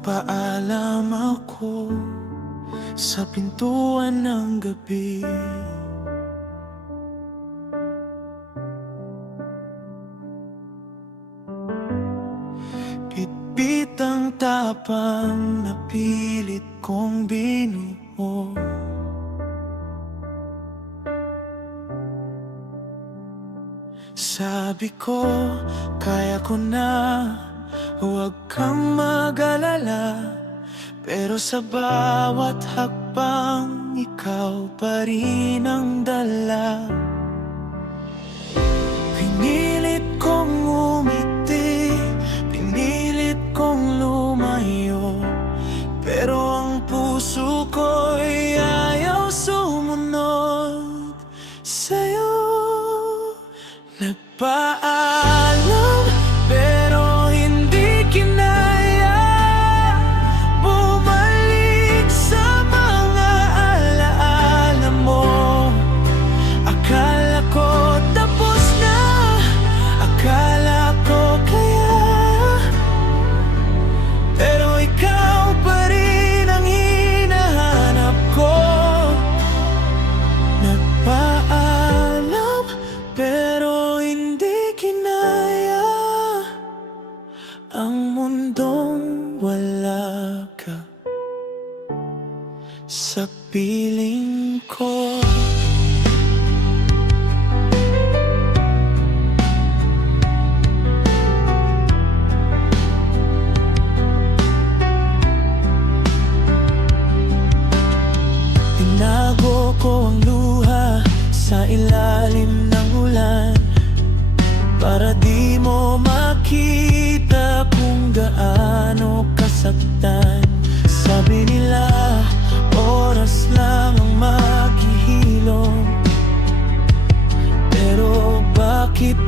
Nagpaalam ako sa pintuan ng gabi. Bitbit ang tapang na pilit kong binuo. Sabi ko, kaya ko na, huwag kang mag-alala. Pero sa bawat hakbang, ikaw pa rin ang dala. Pinilit kong umiti, pinilit kong lumayo, pero ang puso ko'y ayaw sumunod sa'yo. Nagpaalam pero hindi kinaya bumalik sa mga alaala mo. Akala ko tapos na, akala ko kaya, pero ikaw pa rin ang hinahanap ko. Nagpaalam pero hindi kinaya ang mundong wala ka sa piling ko. Tinago ko ang luha sa ilalim ng ulan para di mo makita kung gaano kasaktan. Sabi nila, oras lang ang maghihilom, pero bakit